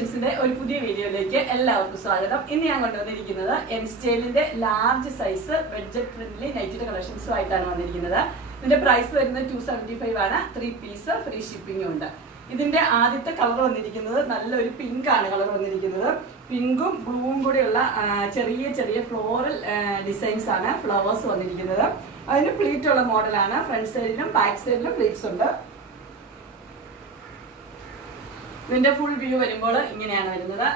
കളക്ഷൻസിന്റെ ഒരു പുതിയ വീഡിയോയിലേക്ക് എല്ലാവർക്കും സ്വാഗതം. ഇന്ന് ഞാൻ കൊണ്ടുവന്നിരിക്കുന്നത് എൻ സ്റ്റൈലിന്റെ ലാർജ് സൈസ് ബഡ്ജറ്റ് ഫ്രണ്ട്ലി നൈറ്റിന്റെ കളക്ഷൻസുമായിട്ടാണ് വന്നിരിക്കുന്നത്. ഇതിന്റെ പ്രൈസ് വരുന്നത് 275 ആണ്. 3 പീസ് ഫ്രീ ഷിപ്പിംഗും ഉണ്ട്. ഇതിന്റെ ആദ്യത്തെ കളർ വന്നിരിക്കുന്നത് നല്ലൊരു പിങ്ക് ആണ് കളർ വന്നിരിക്കുന്നത്. പിങ്കും ബ്ലൂവും കൂടെയുള്ള ചെറിയ ചെറിയ ഫ്ലോറൽ ഡിസൈൻസ് ആണ് ഫ്ലവേഴ്സ് വന്നിരിക്കുന്നത്. അതിന് പ്ലീറ്റ് ഉള്ള മോഡലാണ്. ഫ്രണ്ട് സൈഡിലും ബാക്ക് സൈഡിലും പ്ലീറ്റ്സ് ഉണ്ട്. ഇതിന്റെ ഫുൾ വ്യൂ വരുമ്പോൾ ഇങ്ങനെയാണ് വരുന്നത്.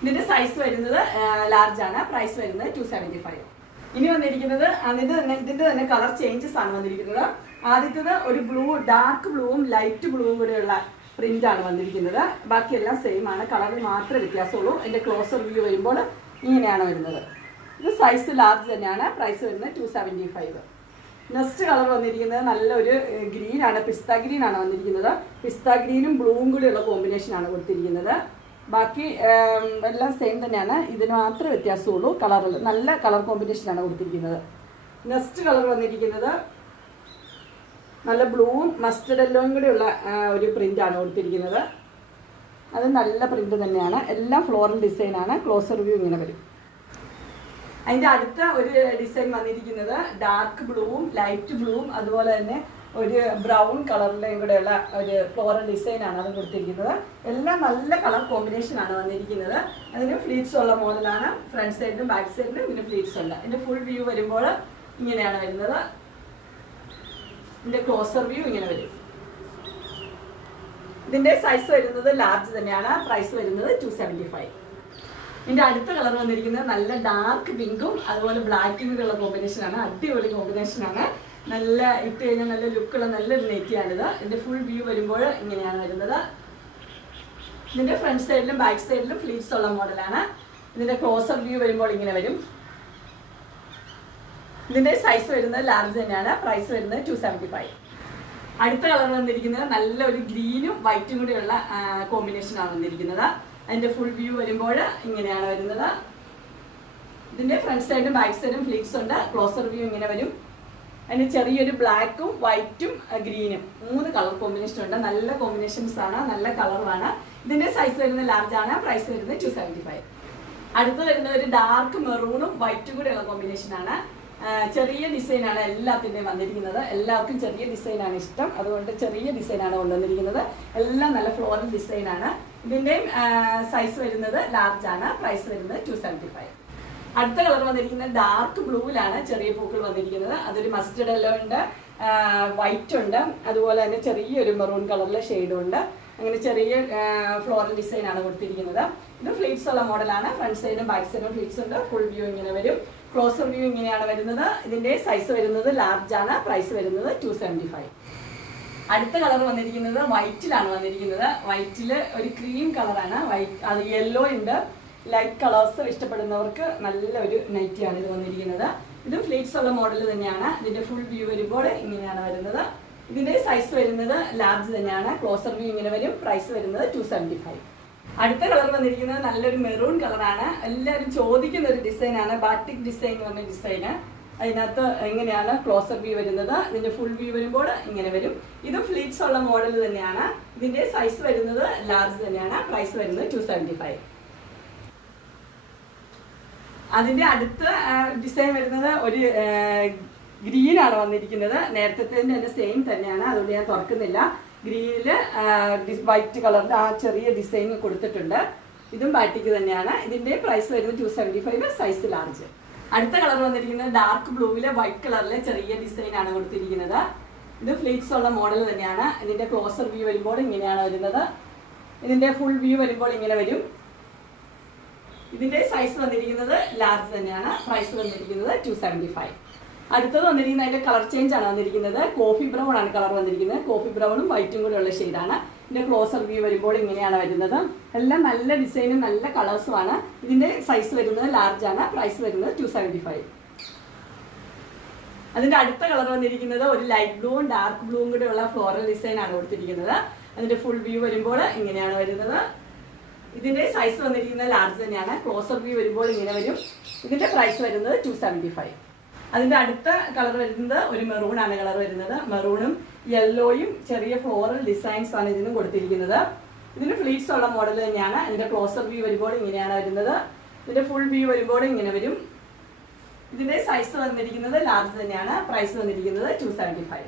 ഇതിന്റെ സൈസ് വരുന്നത് ലാർജ് ആണ്. പ്രൈസ് വരുന്നത് 275. ഇനി വന്നിരിക്കുന്നത് ഇതിന്റെ തന്നെ കളർ ചേഞ്ചസ് ആണ് വന്നിരിക്കുന്നത്. ആദ്യത്തേത് ഒരു ബ്ലൂ, ഡാർക്ക് ബ്ലൂവും ലൈറ്റ് ബ്ലൂവും കൂടെയുള്ള പ്രിന്റ് ആണ് വന്നിരിക്കുന്നത്. ബാക്കിയെല്ലാം സെയിം ആണ്, കളറിൽ മാത്രമേ വ്യത്യാസമുള്ളൂ. ഇതിന്റെ ക്ലോസർ വ്യൂ വരുമ്പോൾ ഇങ്ങനെയാണ് വരുന്നത്. ഇത് സൈസ് ലാർജ് തന്നെയാണ്. പ്രൈസ് വരുന്നത് 275. നെക്സ്റ്റ് കളർ വന്നിരിക്കുന്നത് നല്ലൊരു ഗ്രീൻ ആണ്, പിസ്ത ഗ്രീൻ ആണ് വന്നിരിക്കുന്നത്. പിസ്ത ഗ്രീനും ബ്ലൂവും കൂടെയുള്ള കോമ്പിനേഷൻ ആണ് കൊടുത്തിരിക്കുന്നത്. ബാക്കി എല്ലാം സെയിം തന്നെയാണ്, ഇതിന് മാത്രമേ വ്യത്യാസമുള്ളൂ. കളറിൽ നല്ല കളർ കോമ്പിനേഷൻ ആണ് കൊടുത്തിരിക്കുന്നത്. നെക്സ്റ്റ് കളർ വന്നിരിക്കുന്നത് നല്ല ബ്ലൂവും മസ്റ്റർഡ് യെല്ലോയും കൂടെയുള്ള ഒരു പ്രിന്റ് ആണ് കൊടുത്തിരിക്കുന്നത്. അത് നല്ല പ്രിന്റ് തന്നെയാണ്. എല്ലാം ഫ്ലോറൽ ഡിസൈൻ ആണ്. ക്ലോസർ വ്യൂ ഇങ്ങനെ വരും. അതിന്റെ അടുത്ത ഒരു ഡിസൈൻ വന്നിരിക്കുന്നത് ഡാർക്ക് ബ്ലൂവും ലൈറ്റ് ബ്ലൂവും അതുപോലെ തന്നെ ഒരു ബ്രൗൺ കളറിലെയും കൂടെയുള്ള ഒരു ഫ്ലോറൽ ഡിസൈൻ ആണ് അത് കൊടുത്തിരിക്കുന്നത്. എല്ലാം നല്ല കളർ കോമ്പിനേഷൻ ആണ് വന്നിരിക്കുന്നത്. അതിന് ഫ്ലീറ്റ്സ് ഉള്ള മോഡലാണ്. ഫ്രണ്ട് സൈഡിലും ബാക്ക് സൈഡിലും ഇതിന് ഫ്ലീറ്റ്സ് ഉണ്ട്. ഇതിന്റെ ഫുൾ വ്യൂ വരുമ്പോൾ ഇങ്ങനെയാണ് വരുന്നത്. ഇതിന്റെ ക്ലോസർ വ്യൂ ഇങ്ങനെ വരും. ഇതിന്റെ സൈസ് വരുന്നത് ലാർജ് തന്നെയാണ്. പ്രൈസ് വരുന്നത് 275. ഇതിന്റെ അടുത്ത കളർ വന്നിരിക്കുന്നത് നല്ല ഡാർക്ക് പിങ്കും അതുപോലെ ബ്ലാക്കും കൂടെയുള്ള കോമ്പിനേഷനാണ്. അടിപൊളി കോമ്പിനേഷനാണ്. നല്ല ഇട്ട് കഴിഞ്ഞാൽ നല്ല ലുക്കുള്ള നല്ലൊരു നെറ്റിയാണിത്. ഇതിന്റെ ഫുൾ വ്യൂ വരുമ്പോൾ ഇങ്ങനെയാണ് വരുന്നത്. ഇതിന്റെ ഫ്രണ്ട് സൈഡിലും ബാക്ക് സൈഡിലും ഫ്ലീറ്റ്സ് ഉള്ള മോഡലാണ്. ഇതിന്റെ ക്ലോസർ വ്യൂ വരുമ്പോൾ ഇങ്ങനെ വരും. ഇതിന്റെ സൈസ് വരുന്നത് ലാർജ് തന്നെയാണ്. പ്രൈസ് വരുന്നത് 275. അടുത്ത കളർ വന്നിരിക്കുന്നത് നല്ലൊരു ഗ്രീനും വൈറ്റും കൂടെയുള്ള കോമ്പിനേഷനാണ് വന്നിരിക്കുന്നത്. അതിന്റെ ഫുൾ വ്യൂ വരുമ്പോൾ ഇങ്ങനെയാണ് വരുന്നത്. ഇതിന്റെ ഫ്രണ്ട് സൈഡും ബാക്ക് സൈഡും ഫ്ലീറ്റ്സ് ഉണ്ട്. ക്ലോസർ വ്യൂ ഇങ്ങനെ വരും. അതിന് ചെറിയൊരു ബ്ലാക്കും വൈറ്റും ഗ്രീനും 3 കളർ കോമ്പിനേഷൻ ഉണ്ട്. നല്ല കോമ്പിനേഷൻസ് ആണ്, നല്ല കളറുമാണ്. ഇതിന്റെ സൈസ് വരുന്നത് ലാർജ് ആണ്. പ്രൈസ് വരുന്നത് 275. അടുത്ത് വരുന്ന ഒരു ഡാർക്ക് മെറൂണും വൈറ്റും കൂടെയുള്ള കോമ്പിനേഷൻ ആണ്. ചെറിയ ഡിസൈനാണ് എല്ലാത്തിൻ്റെയും വന്നിരിക്കുന്നത്. എല്ലാവർക്കും ചെറിയ ഡിസൈനാണ് ഇഷ്ടം, അതുകൊണ്ട് ചെറിയ ഡിസൈനാണ് കൊണ്ടുവന്നിരിക്കുന്നത്. എല്ലാം നല്ല ഫ്ലോറൽ ഡിസൈനാണ്. ഇതിൻ്റെയും സൈസ് വരുന്നത് ലാർജ് ആണ്. പ്രൈസ് വരുന്നത് 275. അടുത്ത കളർ വന്നിരിക്കുന്നത് ഡാർക്ക് ബ്ലൂവിലാണ് ചെറിയ പൂക്കൾ വന്നിരിക്കുന്നത്. അതൊരു മസ്റ്റർഡ് യെല്ലോ ഉണ്ട്, വൈറ്റ് ഉണ്ട്, അതുപോലെ തന്നെ ചെറിയൊരു മെറൂൺ കളറിലെ ഷെയ്ഡും ഉണ്ട്. അങ്ങനെ ചെറിയ ഫ്ലോറൽ ഡിസൈൻ ആണ് കൊടുത്തിരിക്കുന്നത്. ഇത് ഫ്ലീറ്റ്സ് ഉള്ള മോഡലാണ്. ഫ്രണ്ട് സൈഡും ബാക്ക് സൈഡും ഫ്ലീറ്റ്സ് ഉണ്ട്. ഫുൾ വ്യൂ ഇങ്ങനെ വരും. ക്ലോസർ വ്യൂ ഇങ്ങനെയാണ് വരുന്നത്. ഇതിന്റെ സൈസ് വരുന്നത് ലാർജ് ആണ്. പ്രൈസ് വരുന്നത് 275. അടുത്ത കളർ വന്നിരിക്കുന്നത് വൈറ്റിലാണ് വന്നിരിക്കുന്നത്. വൈറ്റില് ഒരു ക്രീം കളറാണ്. വൈറ്റ് അത് യെല്ലോ ഉണ്ട്. ലൈറ്റ് കളേഴ്സ് ഇഷ്ടപ്പെടുന്നവർക്ക് നല്ലൊരു നൈറ്റിയാണ് ഇത് വന്നിരിക്കുന്നത്. ഇത് ഫ്ലീറ്റ്സ് ഉള്ള മോഡൽ തന്നെയാണ്. ഇതിന്റെ ഫുൾ വ്യൂ വരുമ്പോൾ ഇങ്ങനെയാണ് വരുന്നത്. ഇതിന്റെ സൈസ് വരുന്നത് ലാർജ് തന്നെയാണ്. ക്ലോസർ വ്യൂ ഇങ്ങനെ വരും. പ്രൈസ് വരുന്നത് 275. അടുത്ത കളർ വന്നിരിക്കുന്നത് നല്ലൊരു മെറൂൺ കളറാണ്. എല്ലാവരും ചോദിക്കുന്ന ഒരു ഡിസൈനാണ്. ബാറ്റിക് ഡിസൈൻ എന്ന് പറഞ്ഞ ഡിസൈന്. അതിനകത്ത് എങ്ങനെയാണ് ക്ലോസർ വ്യൂ വരുന്നത്. ഇതിന്റെ ഫുൾ വ്യൂ വരുമ്പോൾ ഇങ്ങനെ വരും. ഇത് ഫ്ലീറ്റ്സ് ഉള്ള മോഡൽ തന്നെയാണ്. ഇതിന്റെ സൈസ് വരുന്നത് ലാർജ് തന്നെയാണ്. പ്രൈസ് വരുന്നത് 275. അതിന്റെ അടുത്ത ഡിസൈൻ വരുന്നത് ഒരു ഗ്രീൻ ആണ് വന്നിരിക്കുന്നത്. നേരത്തെ തന്നെ സെയിം തന്നെയാണ്, അതുകൊണ്ട് ഞാൻ തുറക്കുന്നില്ല. ഗ്രീനില് വൈറ്റ് കളറിന്റെ ആ ചെറിയ ഡിസൈൻ കൊടുത്തിട്ടുണ്ട്. ഇതും ബാറ്റിക്ക് തന്നെയാണ്. ഇതിന്റെ പ്രൈസ് വരുന്നത് 275. Size large. അടുത്ത കളർ വന്നിരിക്കുന്നത് ഡാർക്ക് ബ്ലൂവിലെ വൈറ്റ് കളറിലെ ചെറിയ ഡിസൈൻ ആണ് കൊടുത്തിരിക്കുന്നത്. ഇത് ഫ്ലീറ്റ്സ് ഉള്ള മോഡൽ തന്നെയാണ്. ഇതിന്റെ ക്ലോസർ വ്യൂ വരുമ്പോൾ ഇങ്ങനെയാണ് വരുന്നത്. ഇതിന്റെ ഫുൾ വ്യൂ വരുമ്പോൾ ഇങ്ങനെ വരും. ഇതിന്റെ സൈസ് വന്നിരിക്കുന്നത് ലാർജ് തന്നെയാണ്. പ്രൈസ് വന്നിരിക്കുന്നത് 275. അടുത്തത് വന്നിരിക്കുന്നത് അതിന്റെ കളർ ചേഞ്ച് ആണ് വന്നിരിക്കുന്നത്. കോഫി ബ്രൗൺ ആണ് കളർ വന്നിരിക്കുന്നത്. കോഫി ബ്രൗണും വൈറ്റും കൂടെ ഉള്ള ഷെയ്ഡാണ്. ഇതിന്റെ ക്ലോസർ വ്യൂ വരുമ്പോൾ ഇങ്ങനെയാണ് വരുന്നത്. എല്ലാം നല്ല ഡിസൈനും നല്ല കളേഴ്സുമാണ്. ഇതിന്റെ സൈസ് വരുന്നത് ലാർജ് ആണ്. പ്രൈസ് വരുന്നത് 275. അതിന്റെ അടുത്ത കളർ വന്നിരിക്കുന്നത് ഒരു ലൈറ്റ് ബ്ലൂവും ഡാർക്ക് ബ്ലൂവും കൂടെ ഉള്ള ഫ്ലോറൽ ഡിസൈൻ ആണ് കൊടുത്തിരിക്കുന്നത്. അതിന്റെ ഫുൾ വ്യൂ വരുമ്പോൾ ഇങ്ങനെയാണ് വരുന്നത്. ഇതിന്റെ സൈസ് വന്നിരിക്കുന്നത് ലാർജ് തന്നെയാണ്. ക്ലോസർ വ്യൂ വരുമ്പോൾ ഇങ്ങനെ വരും. ഇതിന്റെ പ്രൈസ് വരുന്നത് 275. അതിന്റെ അടുത്ത കളർ വരുന്നത് ഒരു മെറൂൺ ആണ് കളർ വരുന്നത്. മെറൂണും യെല്ലോയും ചെറിയ ഫ്ലോറൽ ഡിസൈൻസ് ആണ് ഇതിനും കൊടുത്തിരിക്കുന്നത്. ഇതിന് ഫ്ലീറ്റ്സ് ഉള്ള മോഡൽ തന്നെയാണ്. ഇതിന്റെ ക്ലോസർ വ്യൂ വരുമ്പോൾ ഇങ്ങനെയാണ് വരുന്നത്. ഇതിന്റെ ഫുൾ വ്യൂ വരുമ്പോൾ ഇങ്ങനെ വരും. ഇതിന്റെ സൈസ് വന്നിരിക്കുന്നത് ലാർജ് തന്നെയാണ്. പ്രൈസ് വന്നിരിക്കുന്നത് 275.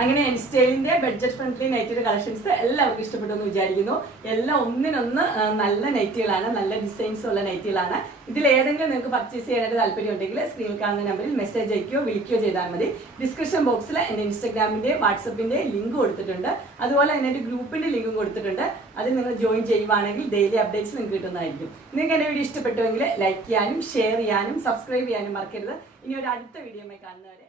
അങ്ങനെ എൻസ്റ്റൈലിന്റെ ബഡ്ജറ്റ് ഫ്രണ്ട്ലി നൈറ്റിയുടെ കളക്ഷൻസ് എല്ലാവർക്കും ഇഷ്ടപ്പെട്ടു എന്ന് വിചാരിക്കുന്നു. എല്ലാം ഒന്നിനൊന്ന് നല്ല നൈറ്റികളാണ്, നല്ല ഡിസൈൻസ് ഉള്ള നൈറ്റികളാണ്. ഇതിൽ ഏതെങ്കിലും നിങ്ങൾക്ക് പർച്ചേസ് ചെയ്യാനായിട്ട് താല്പര്യം ഉണ്ടെങ്കിൽ സ്ക്രീനിൽ കാണുന്ന നമ്പറിൽ മെസ്സേജ് അയക്കുകയോ വിളിക്കുകയോ ചെയ്താൽ മതി. ഡിസ്ക്രിപ്ഷൻ ബോക്സിൽ എൻ്റെ ഇൻസ്റ്റാഗ്രാമിന്റെ വാട്സപ്പിന്റെ ലിങ്ക് കൊടുത്തിട്ടുണ്ട്. അതുപോലെ തന്നെ എൻ്റെ ഗ്രൂപ്പിന്റെ ലിങ്കും കൊടുത്തിട്ടുണ്ട്. അതിൽ നിങ്ങൾ ജോയിൻ ചെയ്യുവാണെങ്കിൽ ഡെയിലി അപ്ഡേറ്റ്സ് നിങ്ങൾക്ക് കിട്ടുന്നതായിരിക്കും. നിങ്ങൾക്ക് എൻ്റെ വീഡിയോ ഇഷ്ടപ്പെട്ടുവെങ്കിൽ ലൈക്ക് ചെയ്യാനും ഷെയർ ചെയ്യാനും സബ്സ്ക്രൈബ് ചെയ്യാനും മറക്കരുത്. ഇനി ഒരു അടുത്ത വീഡിയോയുമായി കാണുന്നവരെ